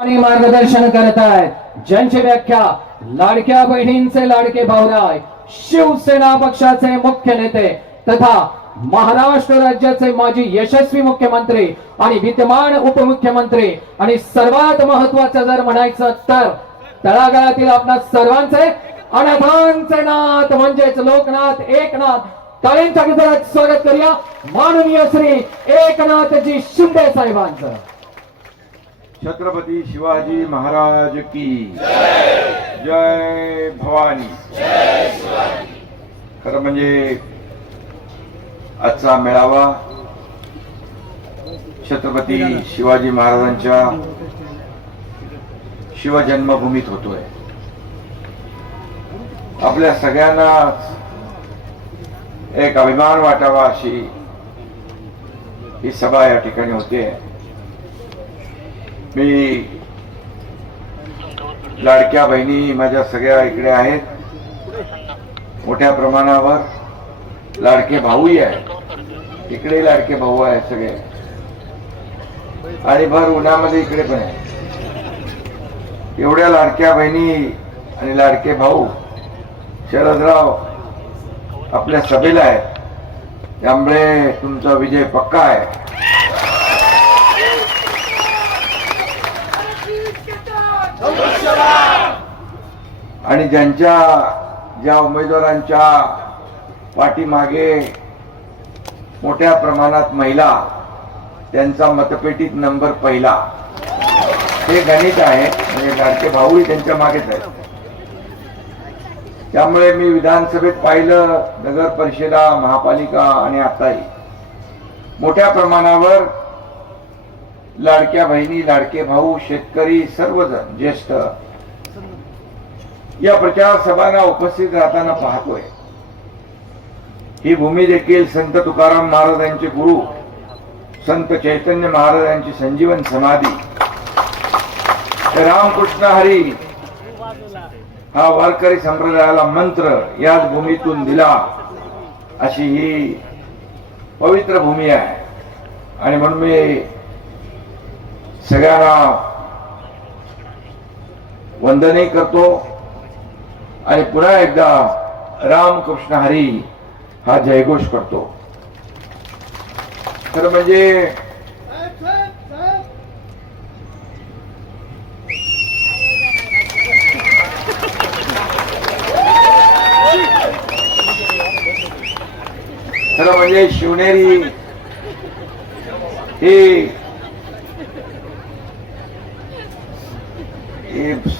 आणि मार्गदर्शन करत आहेत. ज्यांची व्याख्या लाडक्या बहिणींचे लाडके भाऊराय, शिवसेना पक्षाचे मुख्य नेते तथा महाराष्ट्र राज्याचे माजी यशस्वी मुख्यमंत्री आणि विद्यमान उपमुख्यमंत्री आणि सर्वात महत्वाचं जर म्हणायचं तर तळागाळातील आपल्या सर्वांचे अनाथांचे नाथ म्हणजेच लोकनाथ एकनाथ टाळींच्या गजरात स्वागत करूया माननीय श्री एकनाथजी शिंदे साहेबांचं. छत्रपती शिवाजी महाराज की जय भवानी. खरं म्हणजे आजचा मेळावा छत्रपती शिवाजी महाराजांच्या शिवजन्मभूमीत होतोय. आपल्या सगळ्यांना एक अभिमान वाटावा अशी ही सभा या ठिकाणी होते. मी लाडक्या बहिणी माझ्या सगळ्या इकडे आहेत. मोठ्या प्रमाणावर लाडके भाऊही आहेत. इकडे लाडके भाऊ आहेत सगळे आणि भर उन्हामध्ये इकडे पण आहे. एवढ्या लाडक्या बहिणी आणि लाडके भाऊ शरदराव आपल्या सभेला आहेत. त्यामुळे तुमचा विजय पक्का आहे. आणि ज्या उमेदवारांच्या पाठीमागे मोठ्या प्रमाणात महिला, त्यांचा मतपेटीत नंबर पहिला, हे गणित आहे. म्हणजे लाडके भाऊही त्यांच्या मागेच आहेत. त्यामुळे मी विधानसभेत पाहिलं, नगर परिषदा, महापालिका आणि आताही मोठ्या प्रमाणावर लाडक्या बहिणी, लाडके भाऊ, शेतकरी, सर्वजण ज्येष्ठ या प्रचार सभांना उपस्थित राहताना पाहतोय. ही भूमी देखील संत तुकाराम महाराजांचे गुरु, संत चैतन्य महाराजांची संजीवन समाधी, रामकृष्ण हरी हा वारकरी संप्रदायाला मंत्र याच भूमीतून दिला अशी ही पवित्र भूमी आहे. आणि म्हणून मी सगळ्यांना वंदनही करतो आणि पुन्हा एकदा रामकृष्ण हरी हा जयघोष करतो. खरं म्हणजे शिवनेरी ही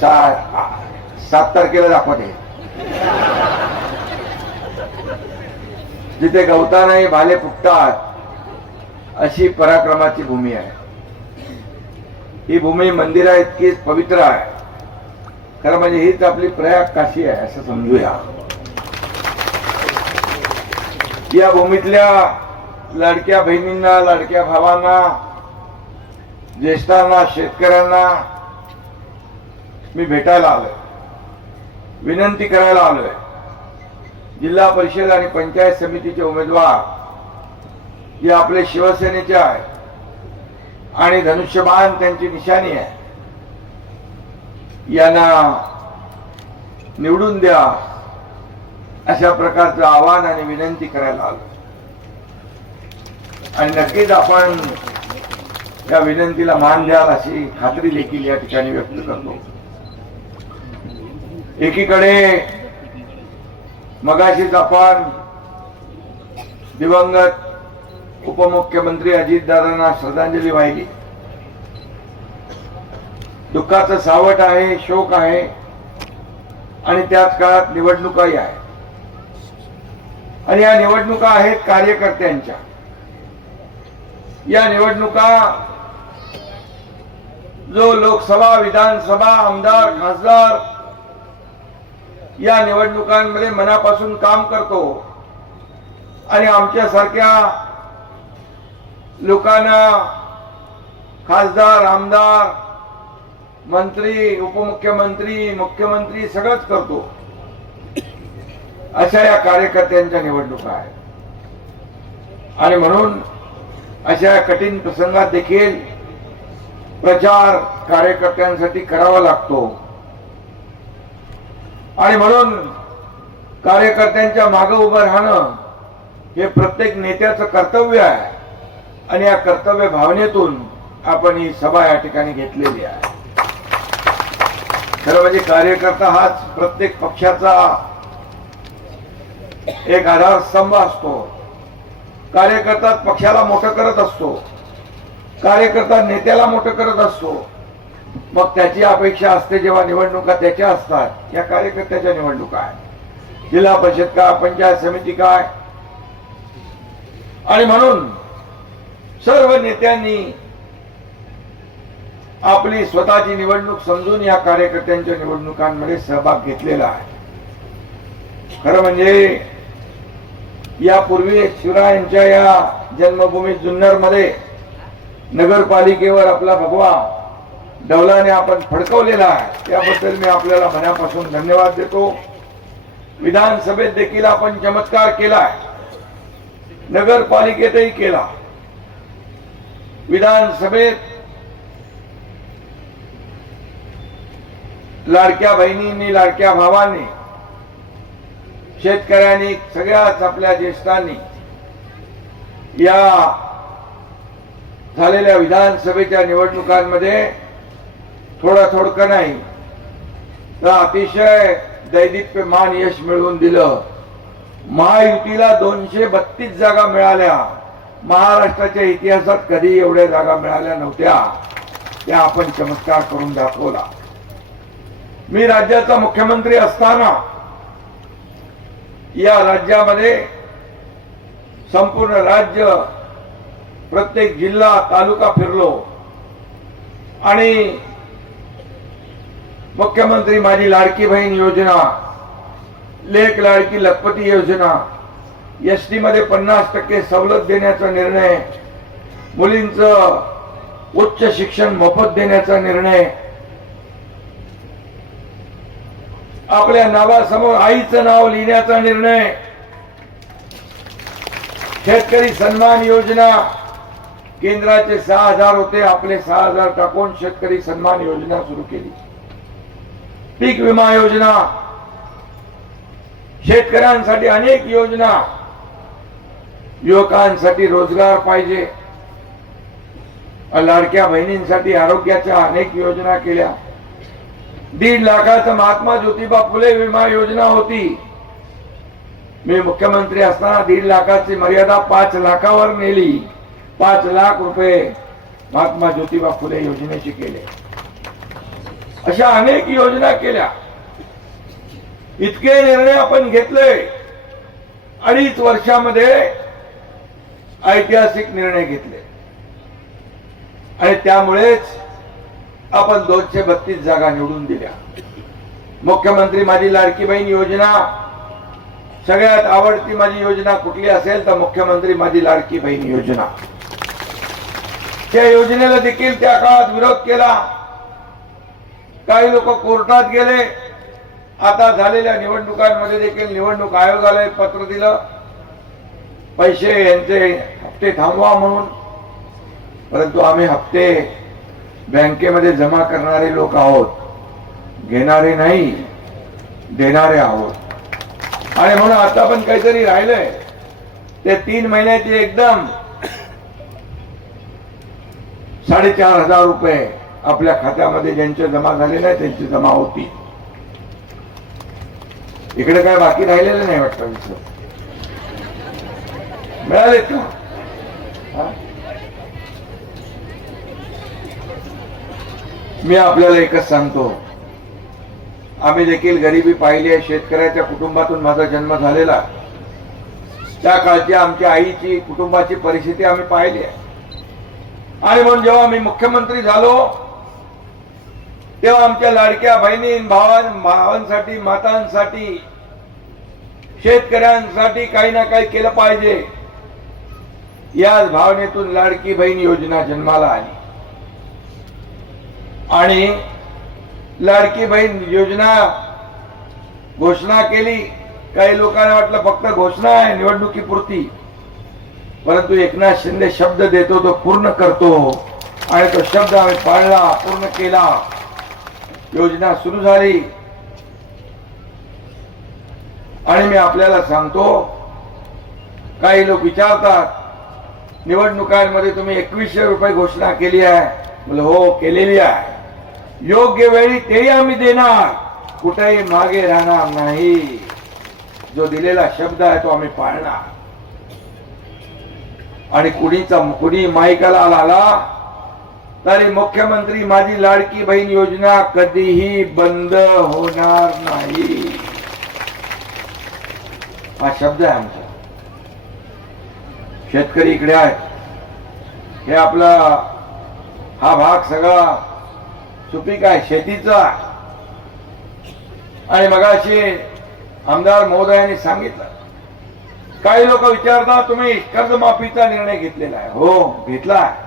7 तारखेला दाखवते. जिथे गवताने भाले फुटतात अशी पराक्रमाची भूमी आहे. ही भूमी मंदिरा इतकीच पवित्र आहे. खरं म्हणजे हीच आपली प्रयाग काशी आहे असं समजूया. या भूमीतल्या लाडक्या बहिणींना, लाडक्या भावांना, ज्येष्ठांना, शेतकऱ्यांना मी भेटायला आलोय, विनंती करायला आलोय. जिल्हा परिषद आणि पंचायत समितीचे उमेदवार जे आपले शिवसेनेचे आहेत आणि धनुष्यबाण त्यांची निशाणी आहे, यांना निवडून द्या अशा प्रकारचं आवाहन आणि विनंती करायला आलो. आणि नक्कीच आपण या विनंतीला मान द्याल अशी खात्री देखील या ठिकाणी व्यक्त करतो. एकीकडे मगाशीच आपण दिवंगत उपमुख्यमंत्री अजितदादांना श्रद्धांजली वाहिली. दुःखाचं सावट आहे, शोक आहे आणि त्याच काळात निवडणुकाही आहे. आणि या निवडणुका आहेत कार्यकर्त्यांच्या. या निवडणुका जो लोकसभा, विधानसभा, आमदार, खासदार या निवडणुकांमध्ये मनापासून काम करतो आणि आमच्यासारख्या लोकांना खासदार, आमदार, मंत्री, उपमुख्यमंत्री, मुख्यमंत्री सगळंच करतो अशा या कार्यकर्त्यांच्या निवडणुका आहेत. आणि म्हणून अशा कठीण प्रसंगात देखील प्रचार कार्यकर्त्यांसाठी करावा लागतो आणि म्हणून कार्यकर्त्यांच्या मागे उभं राहणं हे प्रत्येक नेत्याचं कर्तव्य आहे आणि या कर्तव्य भावनेतून आपण ही सभा या ठिकाणी घेतलेली आहे. खरं म्हणजे कार्यकर्ता हाच प्रत्येक पक्षाचा एक आधारस्तंभ असतो. कार्यकर्ता पक्षाला मोठं करत असतो, कार्यकर्ता नेत्याला मोठं करत असतो. मग त्याची अपेक्षा असते जेव्हा निवडणुका त्याच्या असतात, या कार्यकर्त्याच्या निवडणुका आहे, जिल्हा परिषद काय, पंचायत समिती काय. आणि म्हणून सर्व नेत्यांनी आपली स्वतःची निवडणूक समजून या कार्यकर्त्यांच्या निवडणुकांमध्ये सहभाग घेतलेला आहे. खरं म्हणजे यापूर्वी शिवरायांच्या या जन्मभूमी जुन्नर मध्ये नगरपालिकेवर आपला भगवा डौलाने आपण फडकवलेला आहे, त्याबद्दल मी आपल्याला मनापासून धन्यवाद देतो. विधानसभेत देखील आपण चमत्कार केलाय, नगरपालिकेतही केला. विधानसभेत लाडक्या बहिणींनी, लाडक्या भावांनी, शेतकऱ्यांनी, सगळ्याच आपल्या ज्येष्ठांनी या झालेल्या विधानसभेच्या निवडणुकांमध्ये थोडं नाही तर अतिशय दैदिप्यमान यश मिळवून दिलं. महायुतीला 232 जागा मिळाल्या. महाराष्ट्राच्या इतिहासात कधी एवढ्या जागा मिळाल्या नव्हत्या. त्या आपण चमत्कार करून दाखवला. मी राज्याचा मुख्यमंत्री असताना या राज्यामध्ये संपूर्ण राज्य, प्रत्येक जिल्हा, तालुका फिरलो आणि मुख्यमंत्री माझी लाडकी बहीण योजना, लेक लाडकी लखपती योजना, एसटी मध्ये 50% सवलत देण्याचा निर्णय, मुलींचं उच्च शिक्षण मोफत देण्याचा निर्णय, आपल्या नावासमोर आईचं नाव लिहिण्याचा निर्णय, शेतकरी सन्मान योजना, केंद्राचे 6,000 होते, आपले 6,000 टाकून शेतकरी सन्मान योजना सुरू केली. पीक विमा योजना, शेतकऱ्यांसाठी अनेक योजना, युवकांसाठी रोजगार पाहिजे, लाडक्या बहिणींसाठी आरोग्याच्या अनेक योजना केल्या. 1.5 लाखाचा महात्मा ज्योतिबा फुले विमा योजना होती. मी मुख्यमंत्री असताना 1.5 लाखाची मर्यादा 5 लाखावर नेली. 5 लाख रुपये महात्मा ज्योतिबा फुले योजनेचे केले. अशा अनेक योजना केल्या. इतके निर्णय आपण घेतले. 2.5 वर्षामध्ये ऐतिहासिक निर्णय घेतले आणि त्यामुळेच आपण 232 जागा निवडून दिल्या. मुख्यमंत्री माझी लाडकी बहीण योजना, सगळ्यात आवडती माझी योजना कुठली असेल तर मुख्यमंत्री माझी लाडकी बहीण योजना. त्या योजनेला देखील त्या काळात विरोध केला. काही लोक कोर्टात गेले. आता झालेल्या निवडणुकांमध्ये देखील निवडणूक आयोगाला एक पत्र दिलं, पैसे यांचे हप्ते थांबवा म्हणून. परंतु आम्ही हप्ते बँकेमध्ये जमा करणारे लोक आहोत, घेणारे नाही, देणारे आहोत. आणि म्हणून आता पण काहीतरी राहिलंय ते 3 महिन्याचे एकदम 4,500 रुपये आपल्या खात्यामध्ये ज्यांचे जमा झाले नाही त्यांची जमा होती. इकडे काय बाकी राहिलेलं नाही वाटतं. मिळाले का? मी आपल्याला एकच सांगतो, आम्ही देखील गरिबी पाहिली आहे. शेतकऱ्याच्या कुटुंबातून माझा जन्म झालेला. त्या काळच्या आमच्या आईची कुटुंबाची परिस्थिती आम्ही पाहिली आहे. आणि म्हणून जेव्हा मी मुख्यमंत्री झालो तेव्हा आमच्या लाडक्या बहिणी, भावांसाठी, मातांसाठी, शेतकऱ्यांसाठी काही ना काही केलं पाहिजे, याच भावनेतून लाडकी बहीण योजना जन्माला आली. आणि लाडकी बहीण योजना घोषणा केली. काही लोकांना वाटलं फक्त घोषणा आहे निवडणुकीपुरती, परंतु एकनाथ शिंदे शब्द देतो तो पूर्ण करतो. आणि तो शब्द आम्ही पाळला, पूर्ण केला. योजना सुरू झाली आणि मी आपल्याला सांगतो, काही लोक विचारतात निवडणुकांमध्ये तुम्ही 2100 रुपये घोषणा केली आहे. म्हणजे हो, केलेली आहे. योग्य वेळी तेही आम्ही देणार, कुठेही मागे राहणार नाही. जो दिलेला शब्द आहे तो आम्ही पाळणार. आणि कुणी माईकाला आला तरी मुख्यमंत्री माझी लाडकी बहीण योजना कधीही बंद होणार नाही, हा शब्द आहे आमचा. शेतकरी इकडे आहेत, हे आपला हा भाग सगळा सुपीक आहे, शेतीचा. आणि मगाशी आमदार महोदयांनी सांगितलं, काही लोक विचारतात तुम्ही कर्जमाफीचा निर्णय घेतलेला आहे. हो, घेतला आहे.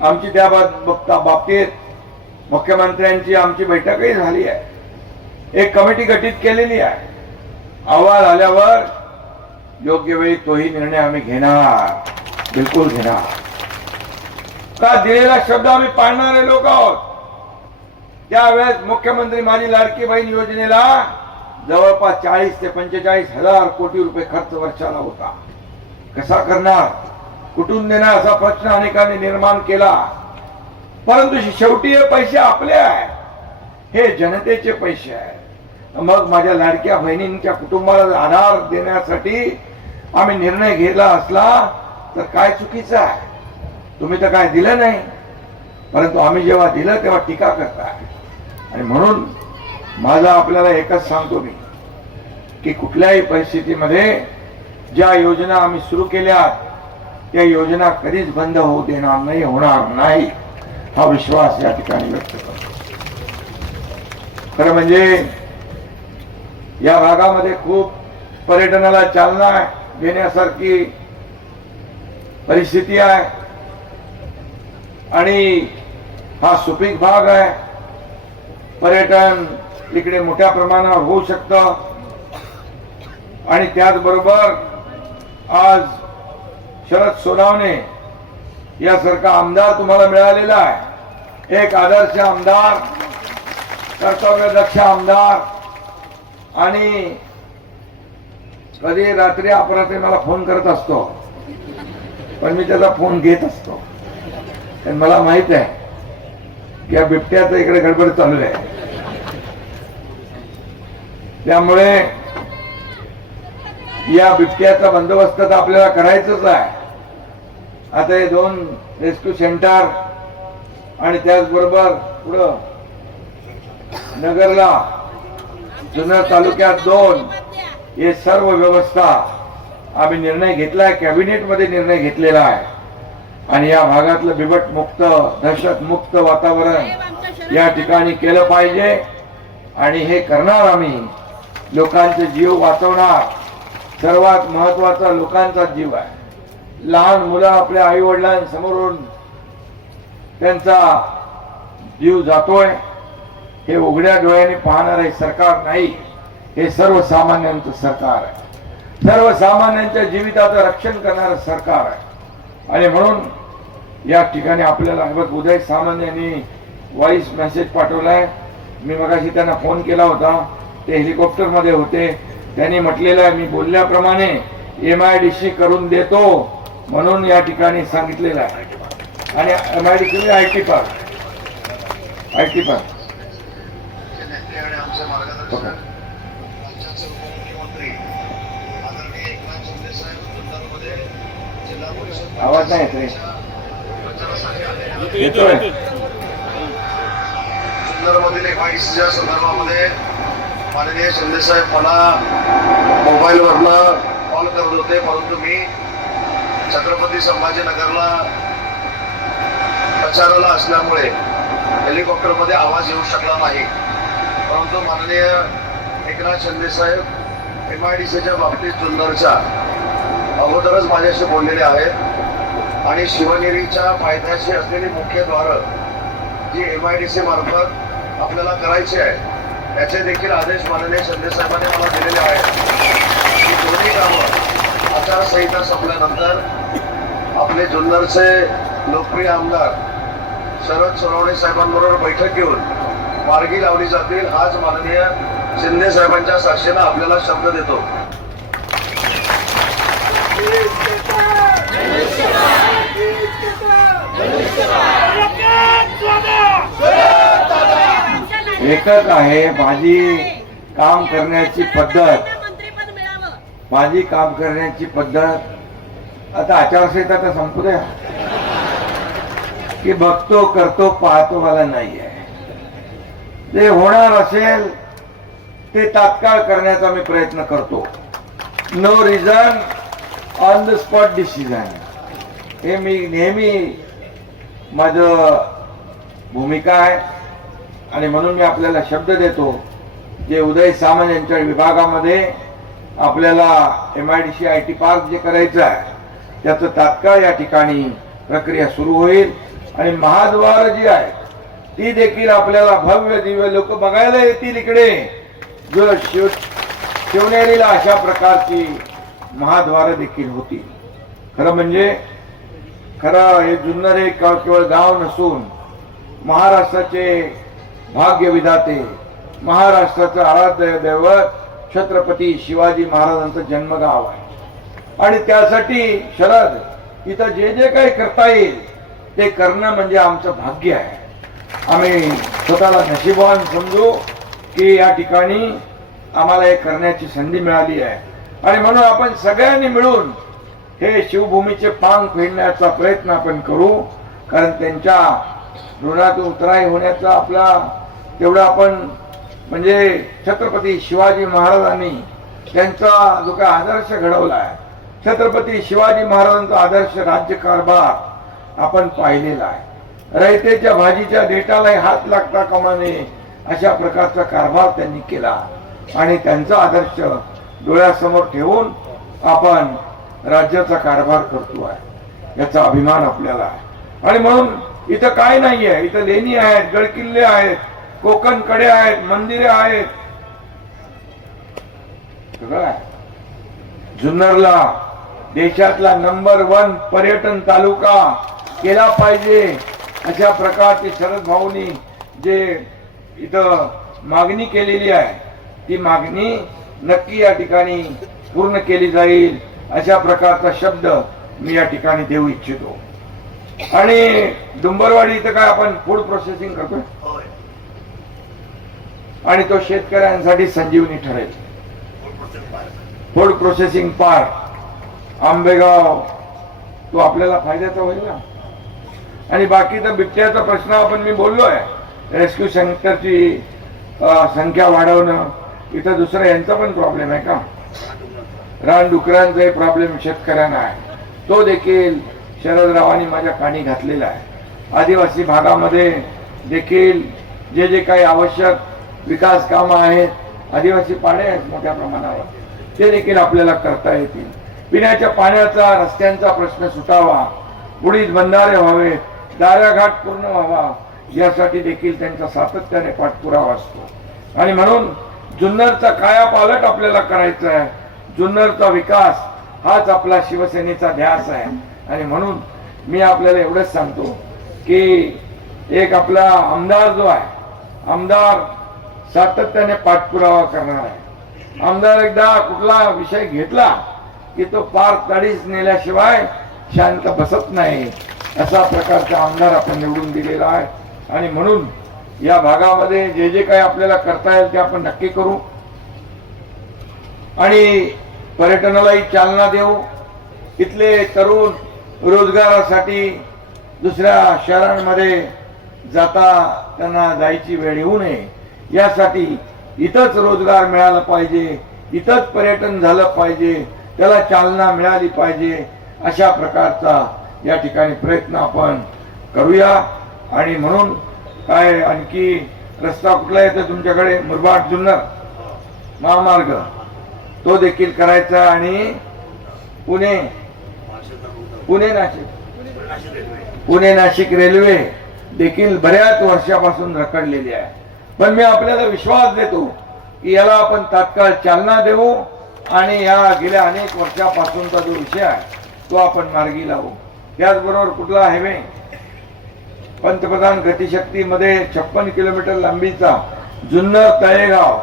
आमची त्या बाबतीत मुख्यमंत्र्यांची आमची बैठकही झाली आहे. एक कमिटी गठीत केलेली आहे. अहवाल आल्यावर योग्य वेळी तोही निर्णय आम्ही घेणार, बिलकुल घेणार. का दिलेला शब्द आम्ही पाळणारे लोक आहोत. त्यावेळेस मुख्यमंत्री माझी लाडकी बहीण योजनेला जवळपास 40 ते 45 हजार कोटी रुपये खर्च वर्षाला होता. कसा करणार, कुठून देणार असा प्रश्न अनेकांनी निर्माण केला. परंतु शेवटी हे पैसे आपले आहेत, हे जनतेचे पैसे आहेत. मग माझ्या लाडक्या बहिणींच्या कुटुंबाला आधार देण्यासाठी आम्ही निर्णय घेतला असला तर काय चुकीचं आहे. तुम्ही तर काय दिलं नाही, परंतु आम्ही जेव्हा दिलं तेव्हा टीका करताय. आणि म्हणून माझा आपल्याला एकच सांगतो मी, की कुठल्याही परिस्थितीमध्ये ज्या योजना आम्ही सुरू केल्या त्या योजना कधीच बंद होऊ देणार नाही, होणार नाही, हा विश्वास या ठिकाणी व्यक्त करतो. खरं म्हणजे या भागामध्ये खूप पर्यटनाला चालना देण्यासारखी परिस्थिती आहे आणि हा सुपीक भाग आहे. पर्यटन इकडे मोठ्या प्रमाणावर होऊ शकतं. आणि त्याचबरोबर आज शरद सोनावणे यासारखा आमदार तुम्हाला मिळालेला आहे. एक आदर्श आमदार, कर्तव्यदक्ष आमदार. आणि कधी रात्री अपरात्री मला फोन करत असतो, पण मी त्याचा फोन घेत असतो. कारण मला माहित आहे की या बिबट्याचं इकडे गडबड चालू आहे. त्यामुळे या बिबट्याचा बंदोबस्त तर आपल्याला करायचंच आहे. आता हे 2 रेस्क्यू सेंटर आणि त्याचबरोबर पुढं नगरला, जुन्नर तालुक्यात 2, हे सर्व व्यवस्था आम्ही निर्णय घेतलाय, कॅबिनेटमध्ये निर्णय घेतलेला आहे. आणि या भागातलं बिबट मुक्त, दहशत मुक्त वातावरण या ठिकाणी केलं पाहिजे. आणि हे करणार आम्ही. लोकांचे जीव वाचवणार. सर्वात महत्वाचा लोकांचा जीव आहे. लहान मुलं आपल्या आई वडिलांसमोरून त्यांचा जीव जातोय, हे उघड्या डोळ्याने पाहणारे सरकार नाही, हे सर्वसामान्यांचं सरकार आहे. सर्वसामान्यांच्या जीविताचं रक्षण करणारं सरकार आहे. आणि म्हणून या ठिकाणी आपल्याला उदय सामंत यांनी व्हॉइस मेसेज पाठवलाय. मी मगाशी त्यांना फोन केला होता, ते हेलिकॉप्टर मध्ये होते. त्यांनी म्हटलेलं आहे, मी बोलल्याप्रमाणे MIDC करून देतो म्हणून या ठिकाणी सांगितलेलं आहे. आणि MIDC IT पार्क आवाज नाही येत रे. येतोय. जुन्नरमधील MIDCच्या संदर्भामध्ये माननीय शिंदे साहेब मला मोबाईलवरनं कॉल करत होते, परंतु मी छत्रपती संभाजीनगरला प्रचाराला असल्यामुळे हेलिकॉप्टरमध्ये आवाज येऊ शकला नाही. परंतु माननीय एकनाथ शिंदे साहेब MIDCच्या बाबतीत जुन्नरच्या अगोदरच माझ्याशी बोललेले आहेत. आणि शिवनेरीच्या फायद्याची असलेली मुख्य द्वारं जी MIDC मार्फत आपल्याला करायची आहे, त्याचे देखील आदेश माननीय शिंदे साहेबांनी मला दिलेले आहेत. ही दोन्ही कामं आचारसंहिता संपल्यानंतर आपले जुन्नरचे लोकप्रिय आमदार शरद सोनवणे साहेबांबरोबर बैठक घेऊन मार्गी लावली जातील, हाच माननीय शिंदे साहेबांच्या साक्षीनं आपल्याला शब्द देतो. एकच आहे माझी काम करण्याची पद्धत. माझी काम करण्याची पद्धत आता आचारसंहिता तर संपू द्या की बघतो करतो पाहतो मला नाही आहे. जे होणार असेल ते तात्काळ करण्याचा मी प्रयत्न करतो. No reason on the spot decision, हे मी नेहमी माझं भूमिका आहे. आणि म्हणून मी आपल्याला शब्द देतो, जे उदय सामंत यांच्या विभागामध्ये आपल्याला MIDC IT पार्क जे करायचं आहे त्याचं तात्काळ या ठिकाणी प्रक्रिया सुरू होईल. आणि महाद्वार जी आहे ती देखील आपल्याला भव्य दिव्य लोक बघायला येतील इकडे. जो शिवनेरीला अशा प्रकारची महाद्वार देखील होतील. खरं म्हणजे हे जुन्नर हे केवळ गाव नसून महाराष्ट्राचे भाग्य विधाते, महाराष्ट्राचं आराध्य दैवत छत्रपती शिवाजी महाराजांचं जन्मगाव आहे. आणि त्यासाठी शरद इथं जे जे काही करता येईल ते करणं म्हणजे आमचं भाग्य आहे. आम्ही स्वतःला नशीबवान समजू की या ठिकाणी आम्हाला हे करण्याची संधी मिळाली आहे. आणि म्हणून आपण सगळ्यांनी मिळून हे शिवभूमीचे पांग फेडण्याचा प्रयत्न आपण करू. कारण त्यांच्या ऋणातून उतराई होण्याचा आपला तेवढा आपण म्हणजे छत्रपती शिवाजी महाराजांनी त्यांचा जो काही आदर्श घडवला आहे, छत्रपती शिवाजी महाराजांचा आदर्श राज्यकारभार आपण पाहिलेला आहे. रयतेच्या भाजीच्या देठालाही हात लागता कामा नये अशा प्रकारचा कारभार त्यांनी केला. आणि त्यांचा आदर्श डोळ्यासमोर ठेवून आपण राज्याचा कारभार करतो आहे, याचा अभिमान आपल्याला आहे. आणि म्हणून इथं काय नाहीये, इथं लेणी आहेत, गडकिल्ले आहेत, कोकण कडे आहेत, मंदिरे आहेत, सगळं आहे. जुन्नरला देशातला नंबर 1 पर्यटन तालुका केला पाहिजे अशा प्रकारची शरद भाऊनी जे इथं मागणी केलेली आहे ती मागणी नक्की या ठिकाणी पूर्ण केली जाईल अशा प्रकारचा शब्द मी या ठिकाणी देऊ इच्छितो. आणि डुंबरवाडी इथं काय आपण फूड प्रोसेसिंग करतोय आणि तो शेतकऱ्यांसाठी संजीवनी ठरेल. फूड प्रोसेसिंग पार्क आंबेगाव तो आपल्याला फायद्याचा होईल ना. आणि बाकीचा बिबट्याचा प्रश्न आपण मी बोललोय, रेस्क्यू सेंटरची संख्या वाढवणं, इथं दुसरा यांचा पण प्रॉब्लेम आहे का, रानडुकरांचा प्रॉब्लेम शेतकऱ्यांना आहे, तो देखील शरदरावांनी माझ्या कानी घातलेला आहे. आदिवासी भागामध्ये देखील जे जे काही आवश्यक विकास कामं आहेत, आदिवासी पाडे आहेत मोठ्या प्रमाणावर, ते देखील आपल्याला करता येतील. पिण्याच्या पाण्याचा रस्त्यांचा प्रश्न सुटावा, बुडीत बंधारे व्हावे, दाराघाट पूर्ण व्हावा, यासाठी देखील त्यांचा सातत्याने पाठपुरावा असतो. आणि म्हणून जुन्नरचा कायापालट आपल्याला करायचा आहे. जुन्नरचा विकास हाच आपला शिवसेनेचा ध्यास आहे. आणि म्हणून मी आपल्याला एवढंच सांगतो की एक आपला आमदार जो आहे, आमदार सातत्याने पाठपुरावा करणार आहे. आमदार एकदा कुठला विषय घेतला की तो पार तडीच नेल्याशिवाय शांत बसत नाही, असा प्रकारचा आमदार आपण निवडून दिलेला आहे. आणि म्हणून या भागामध्ये जे जे काही आपल्याला करता येईल ते आपण नक्की करू. आणि पर्यटनालाही चालना देऊ. इथले तरुण रोजगारासाठी दुसऱ्या शहरांमध्ये जाता त्यांना जायची वेळ येऊ नये, यासाठी इथंच रोजगार मिळाला पाहिजे, इथंच पर्यटन झालं पाहिजे, त्याला चालना मिळाली पाहिजे, अशा प्रकारचा या ठिकाणी प्रयत्न आपण करूया. आणि म्हणून काय आणखी रस्ता कुठला येतो तुमच्याकडे, मुरबाड जुन्नर महामार्ग तो देखील करायचा. आणि पुणे नाशिक रेल्वे देखील बऱ्याच वर्षापासून रखडलेली आहे. पण मी आपल्याला विश्वास देतो की याला आपण तात्काळ चालना देऊ आणि या गेल्या अनेक वर्षापासूनचा जो विषय आहे तो आपण मार्गी लावू. त्याचबरोबर कुठला हायवे पंतप्रधान गतिशक्तीमध्ये 56 किलोमीटर लांबीचा जुन्नर तळेगाव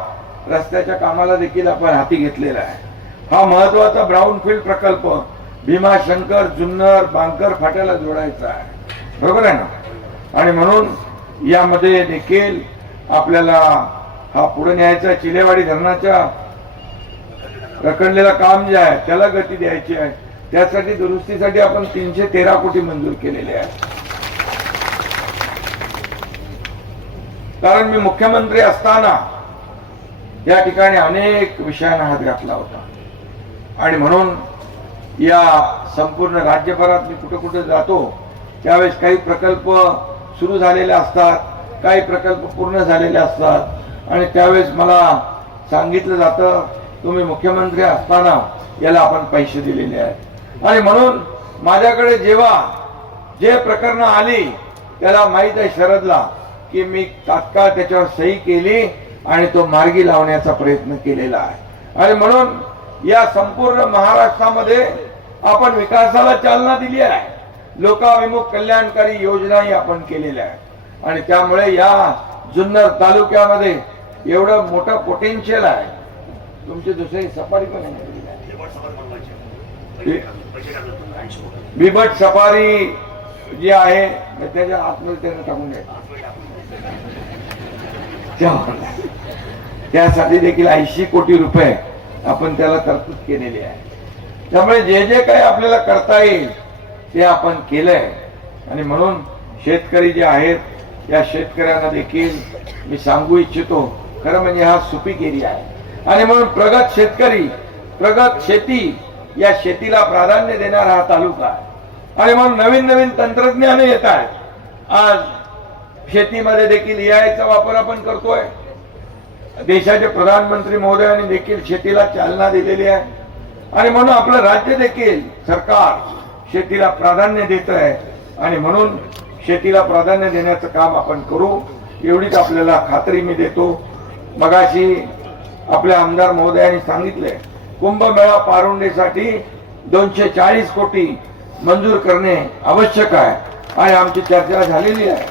रस्त्याच्या कामाला देखील आपण हाती घेतलेला आहे. हा महत्वाचा ब्राऊनफील्ड प्रकल्प भीमाशंकर जुन्नर बांकर फाट्याला जोडायचा आहे, बरोबर आहे ना. आणि म्हणून यामध्ये देखील आपल्याला हा पुढे न्यायचा. चिलेवाडी धरणाच्या रखडलेलं काम जे आहे त्याला गती द्यायची आहे. त्यासाठी दुरुस्तीसाठी आपण 313 कोटी मंजूर केलेले आहे. कारण मी मुख्यमंत्री असताना या ठिकाणी अनेक विषयांना हात घातला होता आणि म्हणून या संपूर्ण राज्यभरात मी कुठे कुठे जातो त्यावेळेस काही प्रकल्प सुरू झालेले असतात, काही प्रकल्प पूर्ण झालेले असतात आणि त्यावेळेस मला सांगितलं जातं तुम्ही मुख्यमंत्री असताना याला आपण पैसे दिलेले आहेत. आणि म्हणून माझ्याकडे जेव्हा जे प्रकरणं आली त्याला माहित आहे शरदला की मी तात्काळ त्याच्यावर सही केली आणि तो मार्गी लावण्याचा प्रयत्न केलेला आहे. आणि म्हणून या संपूर्ण महाराष्ट्रामध्ये आपण विकासाला चालना दिली आहे. लोकाभिमुख कल्याणकारी योजनाही आपण केलेल्या आहेत आणि त्यामुळे या जुन्नर तालुक्यामध्ये एवढं मोठं पोटेन्शियल आहे. तुमची दुसरी सफारी पण आहे, बिबट सफारी जी आहे त्याच्या आतमध्ये त्यानं टाकून द्यायचं. त्यासाठी देखील 80 कोटी रुपये आपण त्याला तरतूद केलेली आहे. त्यामुळे जे जे काही आपल्याला करता येईल ते आपण केलंय. आणि म्हणून शेतकरी जे आहेत या शेतकऱ्यांना देखील मी सांगू इच्छितो, खरं म्हणजे हा सुपीक एरिया आहे आणि म्हणून प्रगत शेतकरी, प्रगत शेती, या शेतीला प्राधान्य देणारा हा तालुका आहे. आणि म्हणून नवीन नवीन तंत्रज्ञान येत आहेत. आज शेतीमध्ये देखील AI चा वापर आपण करतोय. देशाचे प्रधानमंत्री महोदयांनी देखील शेतीला चालना दिलेली आहे आणि म्हणून आपलं राज्य देखील सरकार शेतीला प्राधान्य देत आहे आणि म्हणून शेतीला प्राधान्य देण्याचं काम आपण करू एवढीच आपल्याला खात्री मी देतो. मगाशी आपल्या आमदार महोदयांनी सांगितले कुंभमेळा पारुंडेसाठी 240 कोटी मंजूर करणे आवश्यक आहे आणि आमची चर्चा झालेली आहे.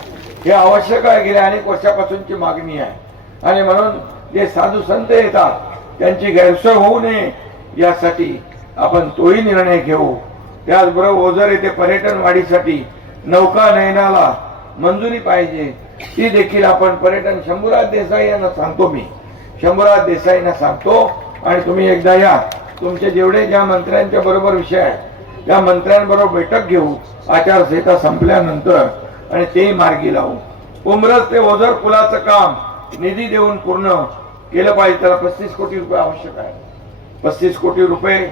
हे आवश्यक आहे, गेल्या अनेक वर्षापासूनची मागणी आहे आणि म्हणून जे साधू संत येतात त्यांची गैरसोय होऊ नये यासाठी आपण तोही निर्णय घेऊ. त्याचबरोबर ओझर येथे पर्यटन वाढीसाठी नौका नयनाला मंजुरी पाहिजे, ती देखील आपण पर्यटन शंभूराज देसाई यांना सांगतो, मी शंभूराज देसाईंना सांगतो आणि तुम्ही एकदा या. तुमचे जेवढे ज्या मंत्र्यांच्या बरोबर विषय आहेत त्या मंत्र्यांबरोबर बैठक घेऊ आचारसंहिता संपल्यानंतर आणि तेही मार्गी लावू. उमरज ते ओझर पुलाचं काम निधी देऊन पूर्ण केलं पाहिजे. त्याला 35 कोटी रुपये आवश्यक आहे. 35 कोटी रुपये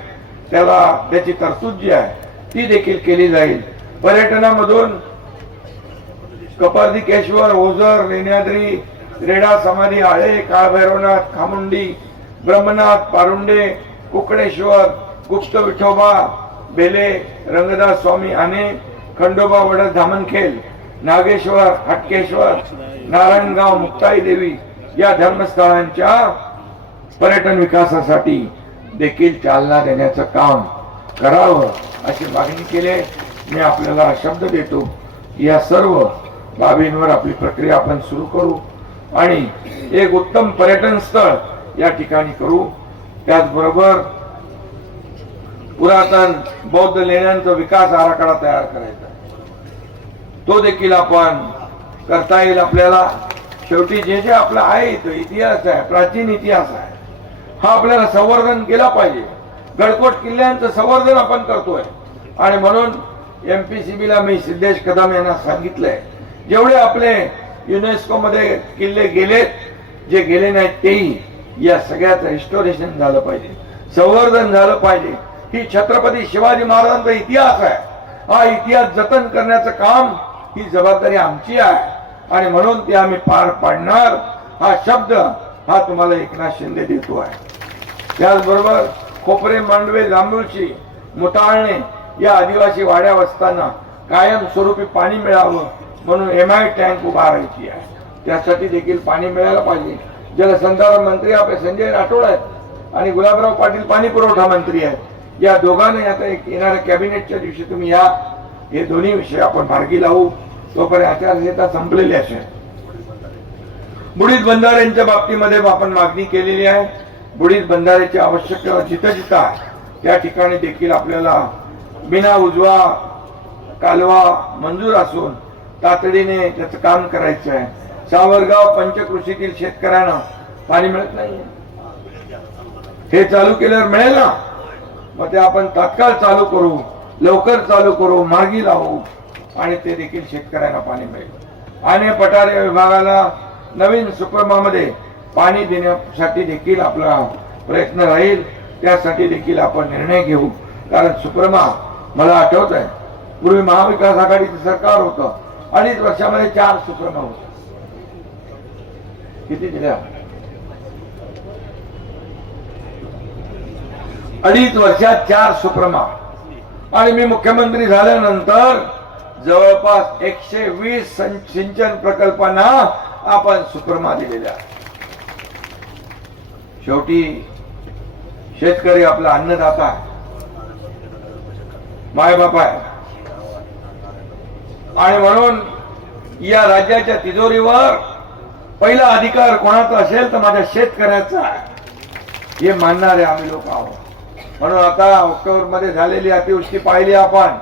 त्याला त्याची तरतूद जी आहे ती देखील केली जाईल. पर्यटनामधून कपार्दिकेश्वर, ओझर, लेण्याद्री, रेडा समाधी, आळे, काळभैरवनाथ, खामुंडी, ब्रह्मनाथ, पारुंडे, कुकडेश्वर, गुप्त विठोबा, बेले, रंगदास स्वामी आने, खंडोबा वडद धामणखेल, नागेश्वर, हटकेश्वर, नारायणगाव, मुक्ताई देवी या धर्मस्थळांच्या पर्यटन विकासासाठी देखील चालना देण्याचं काम करावं अशी मागणी केली. मी आपल्याला शब्द देतो या सर्व बाबींवर आपली प्रक्रिया आपण सुरू करू आणि एक उत्तम पर्यटन स्थळ या ठिकाणी करू. त्याचबरोबर पुरातन बौद्ध लेण्यांचा विकास आराखडा तयार करायचा, तो देखील आपण करता येईल आपल्याला. शेवटी जे जे आपलं आहे इतिहास आहे, प्राचीन इतिहास आहे, हा आपल्याला संवर्धन केला पाहिजे. गडकोट किल्ल्यांचं संवर्धन आपण करतोय आणि म्हणून MPCB ला मी सिद्धेश कदम यांना सांगितलंय जेवढे आपले युनेस्को मध्ये किल्ले गेलेत, जे गेले नाहीत तेही या सगळ्याचं रिस्टोरेशन झालं पाहिजे, संवर्धन झालं पाहिजे. ही छत्रपती शिवाजी महाराजांचा इतिहास आहे. हा इतिहास जतन करण्याचं काम, ही जबाबदारी आमची आहे आणि म्हणून ते आम्ही पार पाडणार. हा शब्द हा तुम्हाला एकनाथ शिंदे देतो आहे. त्याचबरोबर खोपरे, मांडवे, जांभूळशी, मुताळणे या आदिवासी वाड्या वस्त्यांना कायम स्वरूपी पाणी मिळावं म्हणून MI टँक उभारायची आहे. त्यासाठी देखील पाणी मिळायला पाहिजे. जलसंधारण मंत्री आपले संजय राठोड आहेत आणि गुलाबराव पाटील पाणी पुरवठा मंत्री आहेत. या दोघांनी आता येणाऱ्या कॅबिनेटच्या दिवशी तुम्ही या, हे दोन्ही विषय आपण मार्गी लावू तोपर्यंत आचारसंहिता संपलेली असेल. बुडीत बंधाऱ्यांच्या बाबतीमध्ये आपण मागणी केलेली आहे. बुडीत बंधाऱ्याची आवश्यकता जिथं जिथं आहे त्या ठिकाणी देखील आपल्याला बिना उजवा कालवा मंजूर असून तातडीने त्याचं काम करायचं आहे. सावरगाव पंचकृषीतील शेतकऱ्यांना पाणी मिळत नाही. हे चालू केल्यावर मिळेल ना, मग ते आपण तात्काळ चालू करू, लवकर चालू करू, मार्गी लावू आणि ते देखील शेतकऱ्यांना पाणी मिळेल. आणि पठारे विभागाला नवीन सुपरमामध्ये पाणी देण्यासाठी देखील आपला प्रयत्न राहील. त्यासाठी देखील आपण निर्णय घेऊ. कारण सुपरमा मला आठवत आहे, पूर्वी महाविकास आघाडीचं सरकार होतं, 2.5 वर्षामध्ये 4 सुपरमा होते. किती दिल्या? 2.5 वर्षात 4 सुपरमा. आणि मी मुख्यमंत्री झाल्यानंतर जवळपास 120 सिंचन प्रकल्पांना आपण सुपरमा दिलेल्या. शेवटी शेतकरी आपला अन्नदाता आहे, मायबाप आहे. आणि म्हणून या राज्याच्या तिजोरीवर पहिला अधिकार कोणाचा असेल तर माझ्या शेतकऱ्याचा आहे, हे मानणारे आम्ही लोक आहोत. म्हणून आता ऑक्टोबर मध्ये झालेली अतिवृष्टी पाहिली आपण.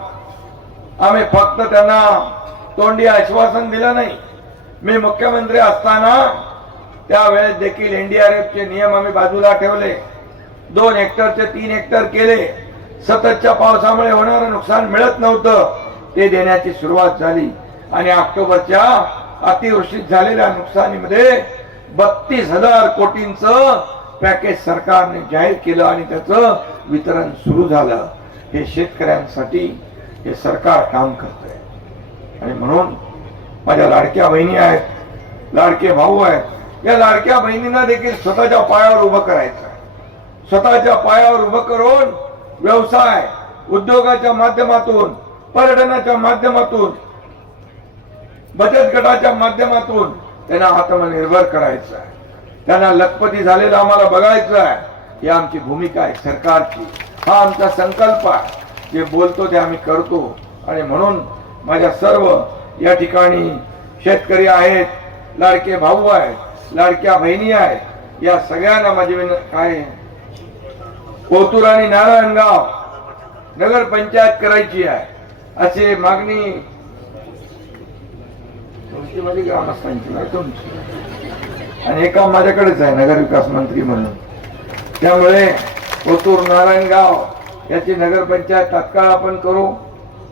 आम्ही फक्त त्यांना तोंडी आश्वासन दिलं नाही. मी मुख्यमंत्री असताना त्यावेळेस देखील एनडीआरएफचे नियम आम्ही बाजूला ठेवले. 2 हेक्टरचे 3 हेक्टर केले. सततच्या पावसामुळे होणारं नुकसान मिळत नव्हतं, ते देण्याची सुरुवात झाली. आणि ऑक्टोबरच्या अतिवृष्टीत झालेल्या नुकसानीमध्ये 32,000 कोटींचं पॅकेज सरकारने जाहीर केलं आणि त्याचं वितरण सुरू झालं. हे शेतकऱ्यांसाठी हे सरकार काम करतंय. आणि म्हणून माझ्या लाडक्या बहिणी आहेत, लाडके भाऊ आहेत. या लाडक्या बहिणींना देखील स्वतःच्या पायावर उभं करायचं आहे. स्वतःच्या पायावर उभं करून व्यवसाय उद्योगाच्या माध्यमातून, पर्यटनाच्या माध्यमातून, बचत गटाच्या माध्यमातून त्यांना आत्मनिर्भर करायचं आहे. त्यांना लखपती झालेलं आम्हाला बघायचं आहे. ही आमची भूमिका आहे सरकारची. हा आमचा संकल्प आहे. जे बोलतो ते आम्ही करतो. आणि म्हणून माझ्या सर्व या ठिकाणी शेतकरी आहेत, लाडके भाऊ आहेत, लाडक्या बहिणी आहेत, या सगळ्यांना माझी काय कोतूर आणि नारायणगाव नगर पंचायत करायची आहे अशी मागणी तुमची, माझी ग्रामस्थांची नाही तुमची. आणि एका माझ्याकडेच आहे नगर विकास मंत्री म्हणून. त्यामुळे कोतूर नारायणगाव याची नगर पंचायत तात्काळ आपण करू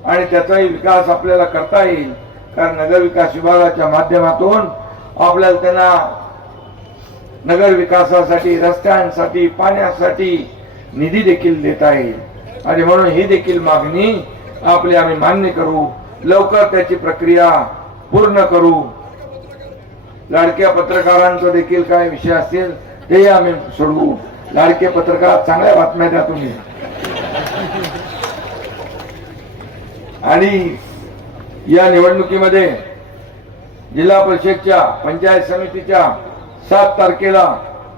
आणि त्याचाही विकास आपल्याला करता येईल. कारण नगर विकास विभागाच्या माध्यमातून आपल्याला त्यांना नगर विकासासाठी, रस्त्यांसाठी, पाण्यासाठी निधी देखील देता येईल. आणि म्हणून ही देखील मागणी आपली आम्ही मान्य करू. लवकर त्याची प्रक्रिया पूर्ण करू. लाडक्या पत्रकारांचा देखील काय विषय असतील तेही आम्ही सोडवू. लाडके पत्रकार चांगल्या बातम्या द्या तुम्ही. आणि या निवडणुकीमध्ये जिल्हा परिषदच्या, पंचायत समितीच्या 7 तारखेला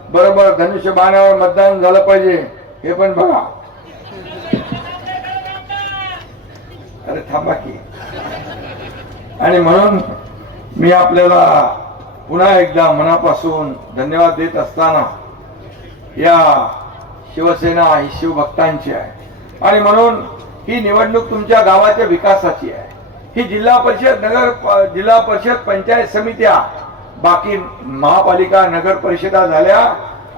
बरोबर धनुष्यबाणावर मतदान झालं पाहिजे, हे पण बघा. अरे थांबा की. आणि म्हणून मी आपल्याला पुन्हा एकदा मनापासून धन्यवाद देत असताना या शिवसेना ही शिवभक्तांची आहे. आणि म्हणून ही निवडणूक तुमच्या गावाच्या विकासाची आहे. ही जिल्हा परिषद, जिल्हा परिषद, पंचायत समित्या, बाकी महापालिका, नगर परिषदा झाल्या,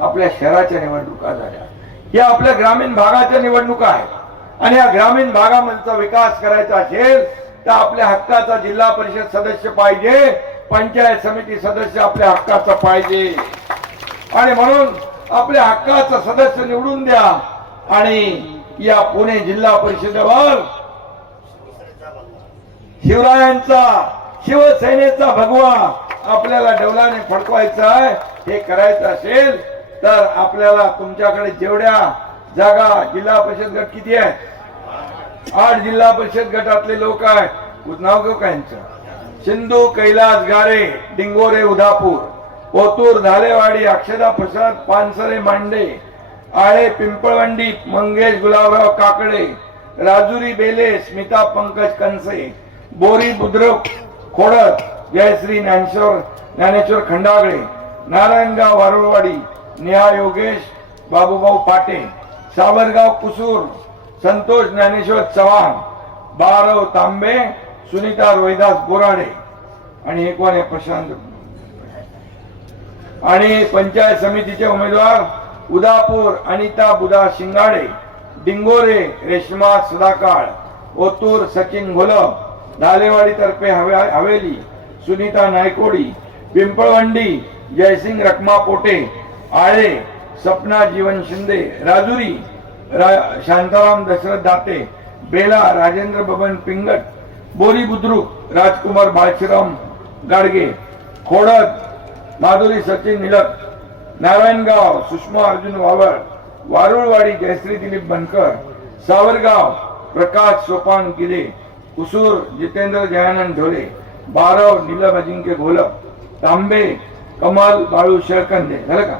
आपल्या शहराच्या निवडणुका झाल्या. या आपल्या ग्रामीण भागाच्या निवडणुका आहेत. आणि या ग्रामीण भागाचा विकास करायचा असेल तर आपल्या हक्काचा जिल्हा परिषद सदस्य पाहिजे, पंचायत समिती सदस्य आपल्या हक्काचा पाहिजे. आणि म्हणून आपल्या हक्काचा सदस्य निवडून द्या. आणि या पुणे जिल्हा परिषदेवर शिवरायांचा, शिवसेनेचा भगवा आपल्याला डौलाने फडकवायचा आहे. हे करायचं असेल तर आपल्याला तुमच्याकडे जेवढ्या जागा, जिल्हा परिषद गट किती आहेत? 8 जिल्हा परिषद गटातले लोक आहेत. नाव घेऊ का यांचं? सिंधू, कैलास गारे, डिंगोरे, उदापूर, कोतूर, धालेवाडी, अक्षदा प्रसाद, पानसरे, मांडे, आळे, पिंपळवंडी, मंगेश गुलाबराव काकडे, राजुरी, बेले, स्मिता पंकज कंसे, बोरी, बुद्रुक, खोडद जयश्री ज्ञानेश्वर खंडागळे, नारायणगाव वारुळवाडी नेहा योगेश बाबूभाऊ पाटे, सावरगाव कुसूर संतोष ज्ञानेश्वर चव्हाण, बारव तांबे सुनीता रोहिदास बोराडे आणि हे कोण आहे प्रशांत. आणि पंचायत समितीचे उमेदवार उदापूर अनिता बुधा शिंगाडे, डिंगोरे रेश्मा सदाकाळ, ओतूर सचिन घोलप, धालेवाडी तर्फे हवेली सुनीता नायकोडी, पिंपळवंडी जयसिंग रखमा पोटे, आळे सपना जीवन शिंदे, राजुरी शांताराम दशरथ दाते, बेला राजेंद्र बबन पिंगट, बोरी बुद्रुक राजकुमार बाळशीराम गाडगे, खोडद माधुरी सचिन निलक, नारायणगाव सुषमा अर्जुन वावळ, वारुळवाडी जयश्री दिलीप बनकर, सावरगाव प्रकाश सोपान गिले, कुसूर जितेंद्र जयानंद ढोले, बारव नीलम अजिंक्य घोलप, तांबे कमाल बाळू शेळकंदे. झालं का?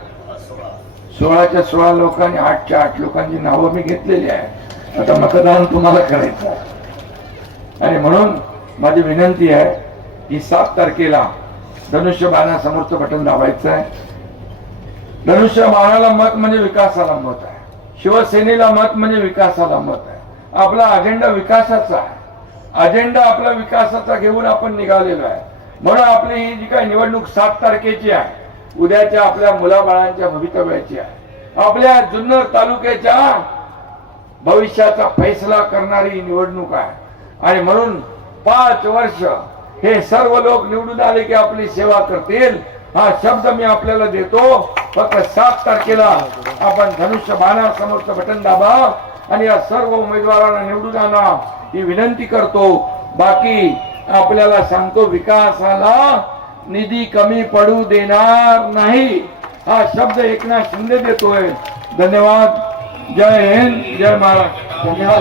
16च्या 16 लोकांनी 8च्या 8 लोकांची नावं मी घेतलेली आहे. आता मतदान तुम्हाला करायचं आहे. आणि म्हणून माझी विनंती आहे की 7 तारखेला धनुष्यबाणासमोरचं बटन दाबायचं आहे. धनुष्यबाणाला मत म्हणजे विकासाला मत आहे. शिवसेनेला मत म्हणजे विकासाला मत आहे. आपला अजेंडा विकासाचा आहे. अजेंडा आपला विकासाचा घेऊन आपण निघालेलो आहे. म्हणून आपली ही जी काही निवडणूक 7 तारखेची आहे, उद्याच्या आपल्या मुलाबाळांच्या भवितव्याची आहे. आपल्या जुन्नर तालुक्याच्या भविष्याचा फैसला करणारी निवडणूक आहे. आणि म्हणून 5 वर्ष हे सर्व लोक निवडून आले की आपली सेवा करतील, हा शब्द मी आपल्याला देतो. फक्त 7 तारखेला आपण धनुष्य बाणासमोरचं बटन दाबा आणि या सर्व उमेदवारांना निवडून आणा ही विनंती करतो. बाकी आपल्याला सांगतो, विकासाला निधी कमी पडू देणार नाही हा शब्द एकनाथ शिंदे देतोय. धन्यवाद. जय हिंद, जय महाराष्ट्र. धन्यवाद.